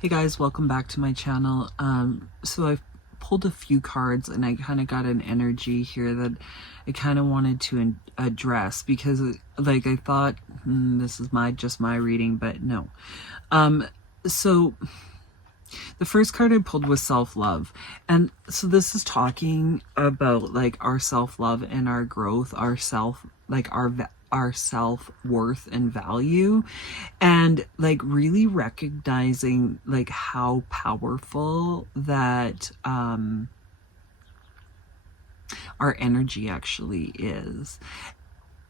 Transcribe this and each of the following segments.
Hey guys, welcome back to my channel. So I've pulled a few cards and I kind of got an energy here that I kind of wanted to address because like I thought this is just my reading, but no. So the first card I pulled was self-love, and so this is talking about like our self-love and our growth, our self-worth and value, and like really recognizing like how powerful that our energy actually is,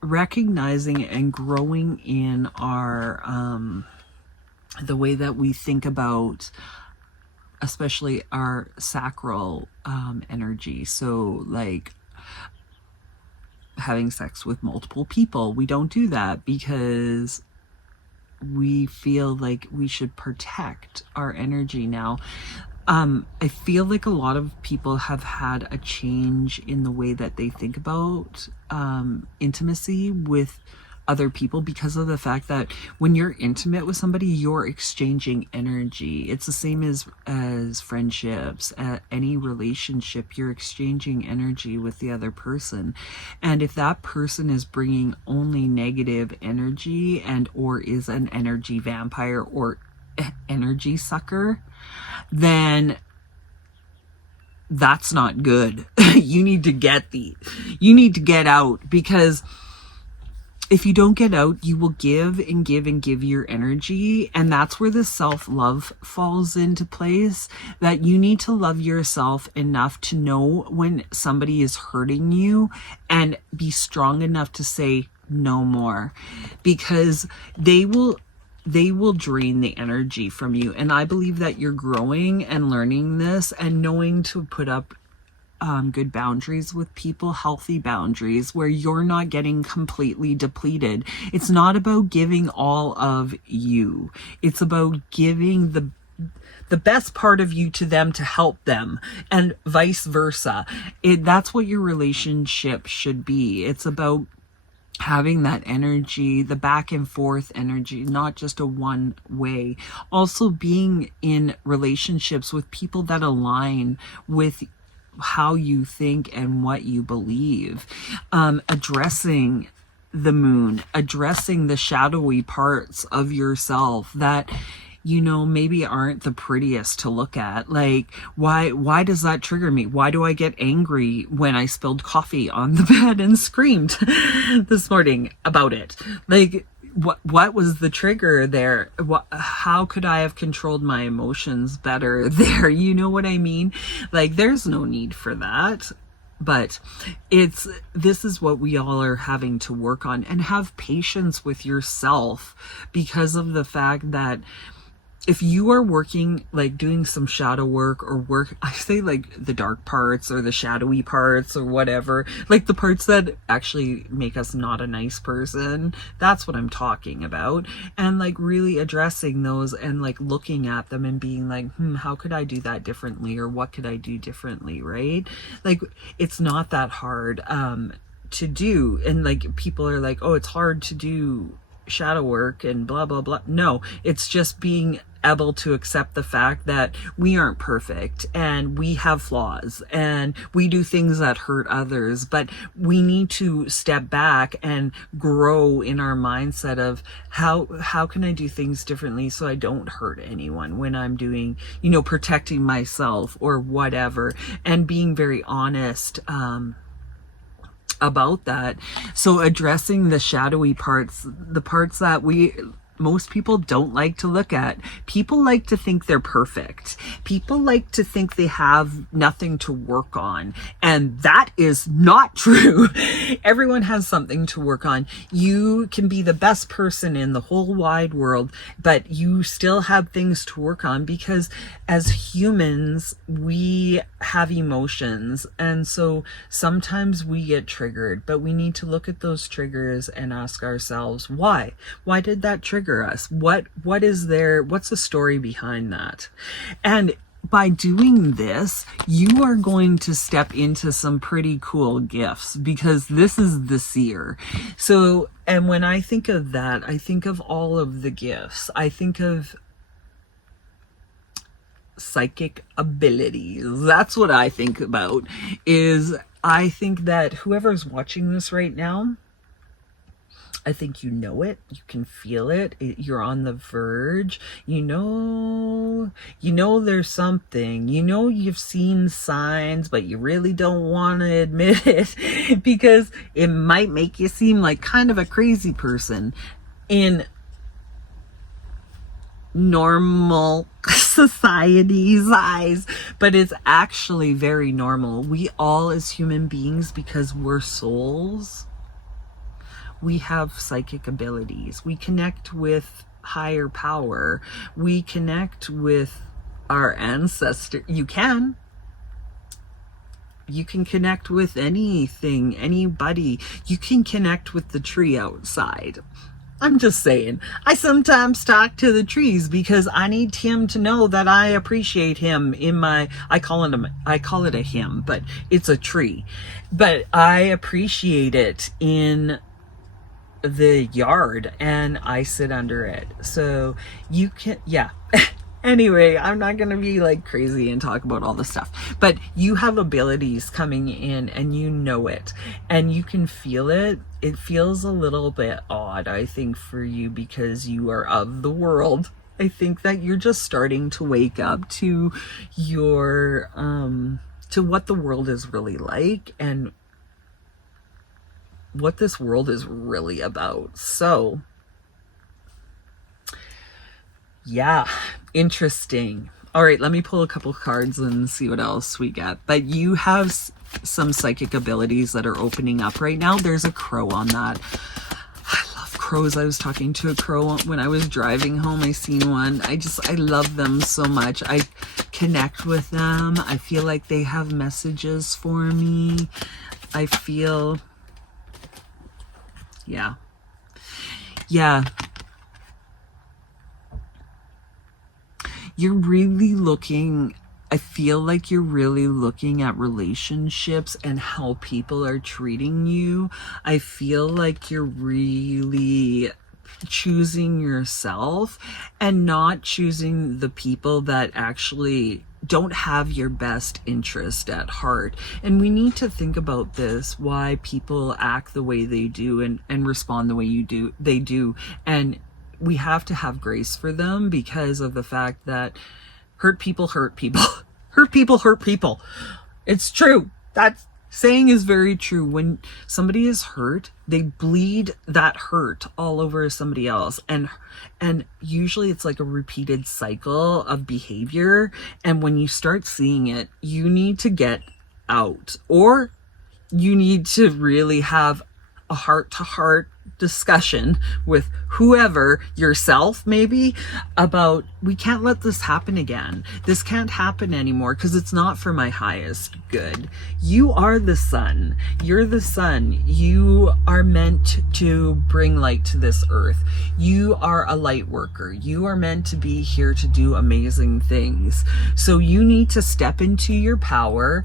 recognizing and growing in our the way that we think about especially our sacral energy. So like having sex with multiple people, we don't do that because we feel like we should protect our energy. Now I feel like a lot of people have had a change in the way that they think about intimacy with other people because of the fact that when you're intimate with somebody, you're exchanging energy. It's the same as friendships, any relationship, you're exchanging energy with the other person. And if that person is bringing only negative energy and or is an energy vampire or energy sucker, then that's not good. You need to get out, because if you don't get out, you will give and give and give your energy. And that's where the self-love falls into place, that you need to love yourself enough to know when somebody is hurting you and be strong enough to say no more, because they will drain the energy from you. And I believe that you're growing and learning this and knowing to put up good boundaries with people, healthy boundaries where you're not getting completely depleted. It's not about giving all of you. It's about giving the best part of you to them to help them, and vice versa. That's what your relationship should be. It's about having that energy, the back and forth energy, not just a one way. Also being in relationships with people that align with how you think and what you believe. Addressing the moon, addressing the shadowy parts of yourself that maybe aren't the prettiest to look at. Like, why does that trigger me? Why do I get angry when I spilled coffee on the bed and screamed this morning about it? Like, what was the trigger there? How could I have controlled my emotions better there? You know what I mean? Like, there's no need for that. But this is what we all are having to work on, and have patience with yourself, because of the fact that if you are working, like doing some shadow work or work, I say like the dark parts or the shadowy parts or whatever, like the parts that actually make us not a nice person, that's what I'm talking about. And like really addressing those and like looking at them and being like, how could I do that differently? Or what could I do differently, right? Like, it's not that hard to do. And like people are like, oh, it's hard to do shadow work and blah blah blah. No, it's just being able to accept the fact that we aren't perfect and we have flaws and we do things that hurt others, but we need to step back and grow in our mindset of how can I do things differently so I don't hurt anyone when I'm doing, protecting myself or whatever, and being very honest about that. So addressing the shadowy parts, the parts that most people don't like to look at. People like to think they're perfect. People like to think they have nothing to work on. And that is not true. Everyone has something to work on. You can be the best person in the whole wide world, but you still have things to work on, because as humans, we have emotions. And so sometimes we get triggered, but we need to look at those triggers and ask ourselves, why? Why did that trigger us? What is there? What's the story behind that? And by doing this, you are going to step into some pretty cool gifts, because this is the seer. So, and when I think of that, I think of all of the gifts. I think of psychic abilities. That's what I think about. Is I think that whoever's watching this right now, I think you know it. You can feel it. You're on the verge. You know there's something. You know you've seen signs, but you really don't want to admit it because it might make you seem like kind of a crazy person in normal society's eyes, but it's actually very normal. We all, as human beings, because we're souls, we have psychic abilities. We connect with higher power. We connect with our ancestor. You can connect with anything, anybody. You can connect with the tree outside. I'm just saying, I sometimes talk to the trees because I need him to know that I appreciate him in my, I call it a him, but it's a tree. But I appreciate it in the yard and I sit under it. So you can, yeah. Anyway, I'm not going to be like crazy and talk about all this stuff, but you have abilities coming in and you know it and you can feel it. It feels a little bit odd, I think, for you because you are of the world. I think that you're just starting to wake up to your, to what the world is really like and what this world is really about. So yeah, interesting. All right, let me pull a couple cards and see what else we get. But you have some psychic abilities that are opening up right now. There's a crow on that. I love crows. I was talking to a crow when I was driving home. I seen one. I love them so much. I connect with them. I feel like they have messages for me. I feel, yeah. You're really looking, I feel like you're really looking at relationships and how people are treating you. I feel like you're really choosing yourself and not choosing the people that actually don't have your best interest at heart. And we need to think about this, why people act the way they do and respond the way they do. And we have to have grace for them because of the fact that hurt people hurt people. Hurt people hurt people. It's true. That saying is very true. When somebody is hurt, they bleed that hurt all over somebody else. And usually it's like a repeated cycle of behavior. And when you start seeing it, you need to get out, or you need to really have a heart-to-heart discussion with whoever, yourself maybe, about, we can't let this happen again. This can't happen anymore because it's not for my highest good. You are the sun. You're the sun. You are meant to bring light to this earth. You are a light worker. You are meant to be here to do amazing things. So you need to step into your power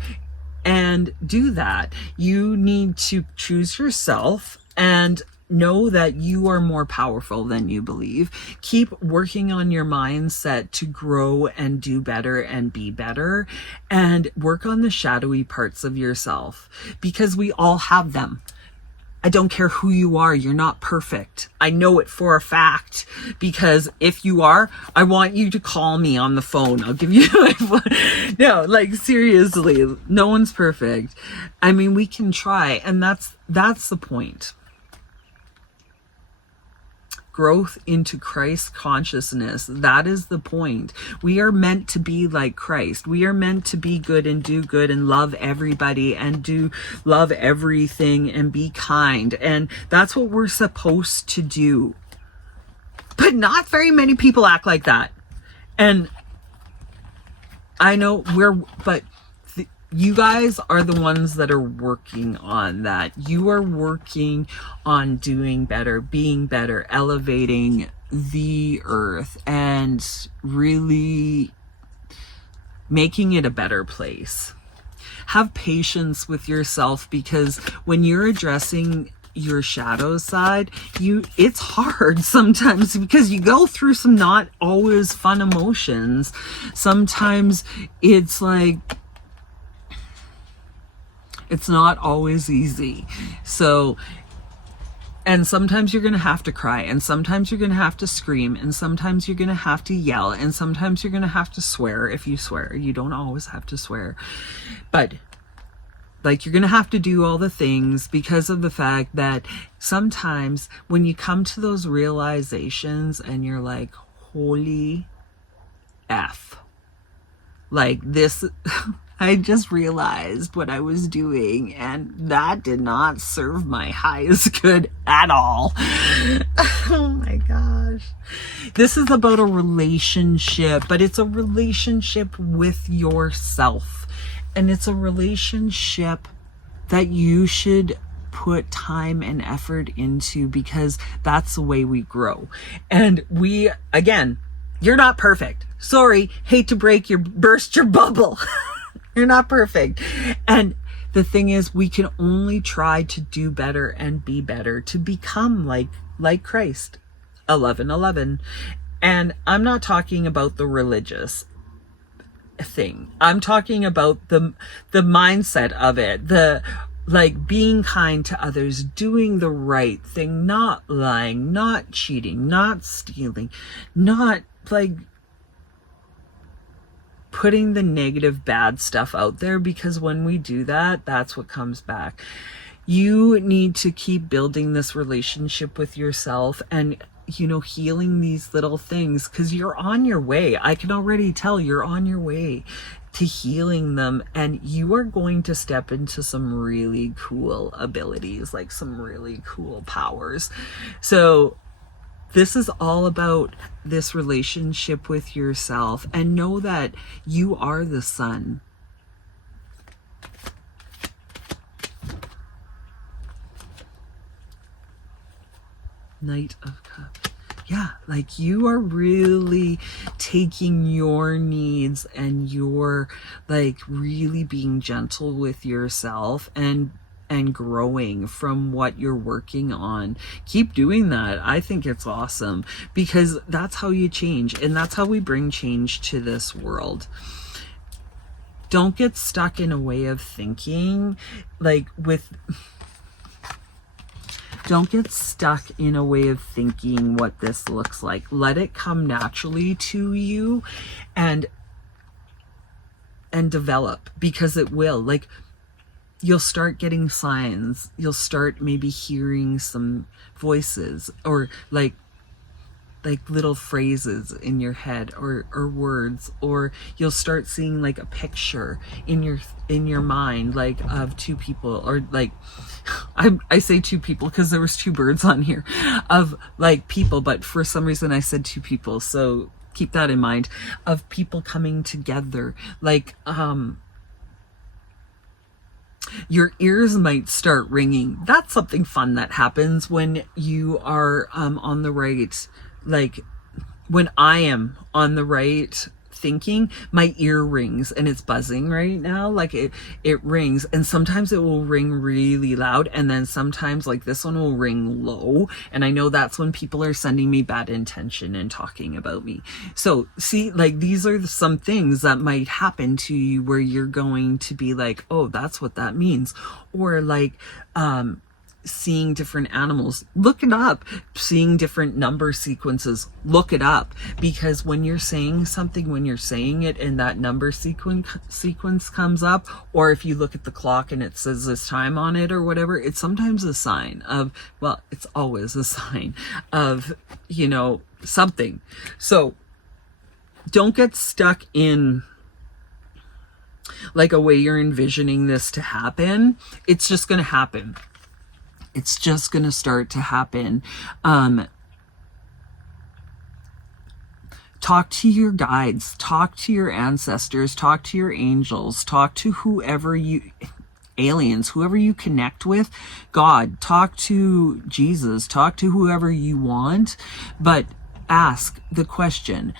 and do that. You need to choose yourself and know that you are more powerful than you believe. Keep working on your mindset to grow and do better and be better, and work on the shadowy parts of yourself because we all have them. I don't care who you are. You're not perfect. I know it for a fact, because if you are, I want you to call me on the phone. I'll give you my phone. No, like seriously, no one's perfect. I mean, we can try, and that's the point. Growth into Christ consciousness. That is the point. We are meant to be like Christ. We are meant to be good and do good and love everybody and love everything and be kind. And that's what we're supposed to do. But not very many people act like that. And I know you guys are the ones that are working on that. You are working on doing better, being better, elevating the earth, and really making it a better place. Have patience with yourself, because when you're addressing your shadow side, it's hard sometimes because you go through some not always fun emotions. Sometimes it's like, it's not always easy. So, and sometimes you're going to have to cry, and sometimes you're going to have to scream, and sometimes you're going to have to yell, and sometimes you're going to have to swear. If you swear, you don't always have to swear, but like, you're going to have to do all the things, because of the fact that sometimes when you come to those realizations and you're like, holy F, like this, I just realized what I was doing, and that did not serve my highest good at all. Oh my gosh. This is about a relationship, but it's a relationship with yourself. And it's a relationship that you should put time and effort into, because that's the way we grow. And we, again, you're not perfect. Sorry, hate to burst your bubble. You're not perfect. And the thing is, we can only try to do better and be better, to become like Christ. 11:11. And I'm not talking about the religious thing. I'm talking about the mindset of it, the like being kind to others, doing the right thing, not lying, not cheating, not stealing, not like putting the negative bad stuff out there, because when we do that, that's what comes back. You need to keep building this relationship with yourself, and healing these little things, because you're on your way. I can already tell you're on your way to healing them, and you are going to step into some really cool abilities, like some really cool powers. So this is all about this relationship with yourself, and know that you are the sun. Knight of Cups. Yeah, like you are really taking your needs, and you're like really being gentle with yourself, and growing from what you're working on. Keep doing that. I think it's awesome, because that's how you change, and that's how we bring change to this world. Don't get stuck in a way of thinking, don't get stuck in a way of thinking what this looks like. Let it come naturally to you, and develop, because it will. Like, you'll start getting signs. You'll start maybe hearing some voices, or like little phrases in your head, or words, or you'll start seeing like a picture in your mind, like of two people, or like I say two people because there was two birds on here, of like people, but for some reason I said two people, so keep that in mind, of people coming together. Like your ears might start ringing. That's something fun that happens when you are on the right, like when I am on the right thinking, my ear rings, and it's buzzing right now. Like it rings, and sometimes it will ring really loud, and then sometimes like this one will ring low, and I know that's when people are sending me bad intention and talking about me. So see, like these are some things that might happen to you where you're going to be like, oh, that's what that means. Or like seeing different animals, look it up. Seeing different number sequences, look it up, because when you're saying something, when you're saying it and that number sequence comes up, or if you look at the clock and it says this time on it or whatever, it's sometimes a sign of, well, it's always a sign of, something. So don't get stuck in like a way you're envisioning this to happen. It's just going to happen. It's just going to start to happen. Talk to your guides, talk to your ancestors, talk to your angels, talk to aliens, whoever you connect with, God, talk to Jesus, talk to whoever you want, but ask the question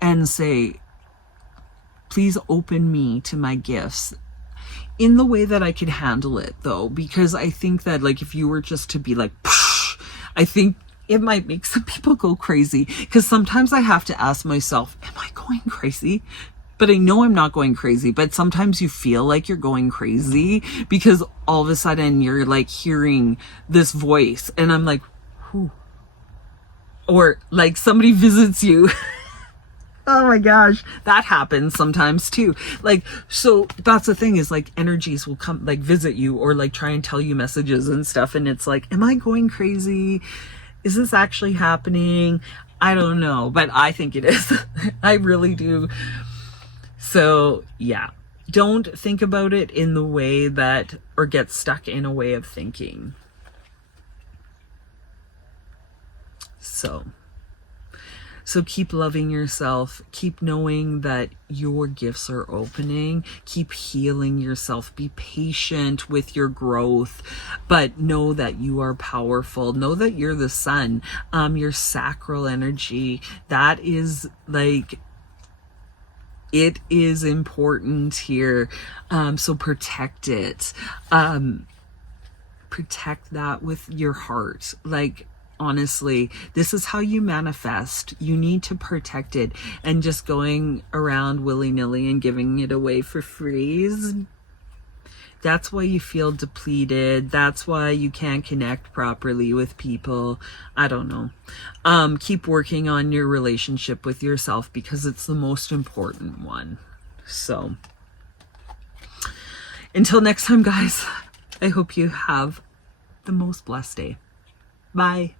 and say, please open me to my gifts. in the way that I could handle it, though, because I think that, like, if you were just to be like, I think it might make some people go crazy, because sometimes I have to ask myself, am I going crazy? But I know I'm not going crazy, but sometimes you feel like you're going crazy because all of a sudden you're like hearing this voice, and I'm like, who? Or like somebody visits you. Oh my gosh, that happens sometimes too. Like, so that's the thing, is like energies will come, like visit you, or like try and tell you messages and stuff. And it's like, am I going crazy? Is this actually happening? I don't know, but I think it is. I really do. So yeah, don't think about it in the way that, or get stuck in a way of thinking. So keep loving yourself, keep knowing that your gifts are opening, keep healing yourself, be patient with your growth, but know that you are powerful. Know that you're the sun, your sacral energy, that is like, it is important here. So protect it. Protect that with your heart. Like, honestly, this is how you manifest. You need to protect it. And just going around willy-nilly and giving it away for free is, that's why you feel depleted. That's why you can't connect properly with people. I don't know. Keep working on your relationship with yourself, because it's the most important one. So until next time, guys, I hope you have the most blessed day. Bye.